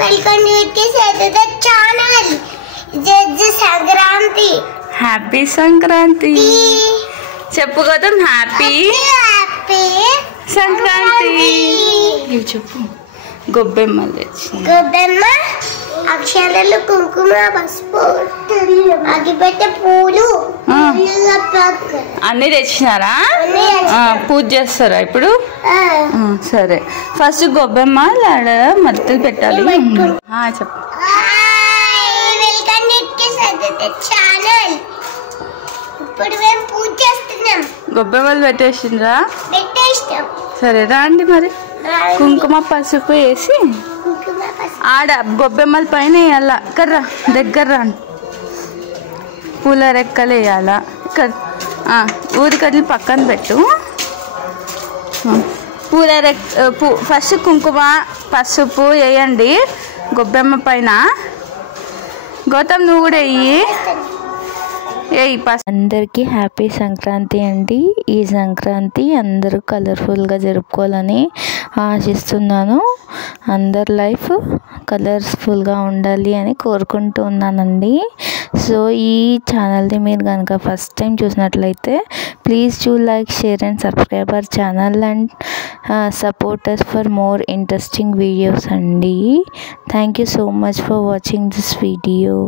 Welcome to the channel. ఇది Sankranti. Happy Sankranti చెప్పు Gautam. Happy Sankranti చెప్పు. గొబ్బెమ్మలు గొబ్బెమ్మ, అక్షరాలు, కుంకుమ, పసుపు, అగిపెట్టె పూలు అన్నీ తెచ్చినారా? పూజ చేస్తారా ఇప్పుడు? సరే, ఫస్ట్ గొబ్బెమ్మ మద్దతు పెట్టాలి. చెప్పు. ఇప్పుడు మేము పూజ చేస్తున్నాం. గొబ్బెమ్మలు పెట్టేసిండ్రా? సరే రండి మరి. కుంకుమ పసుపు వేసి ఆడ గొబ్బెమ్మల పైన వేయాల. కర్రా దగ్గర రండి. పూల రెక్కలు వేయాల. ఇక్కడ ఊరికడ్లు పక్కన పెట్టు. పూల ఫస్ట్ కుంకుమ పసుపు వేయండి గొబ్బెమ్మ పైన. గౌతమ్ నువ్వు కూడా వేయి. అందరికీ హ్యాపీ సంక్రాంతి అండి. ఈ సంక్రాంతి అందరూ కలర్ఫుల్గా జరుపుకోవాలని ఆశిస్తున్నాను. అందరి లైఫ్ కలర్ఫుల్గా ఉండాలి అని కోరుకుంటూ ఉన్నానండి. సో ఈ ఛానల్ని మీరు కనుక ఫస్ట్ టైం చూసినట్లయితే please do like, share and subscribe our channel and support us for more interesting videos అండి. Thank you so much for watching this video.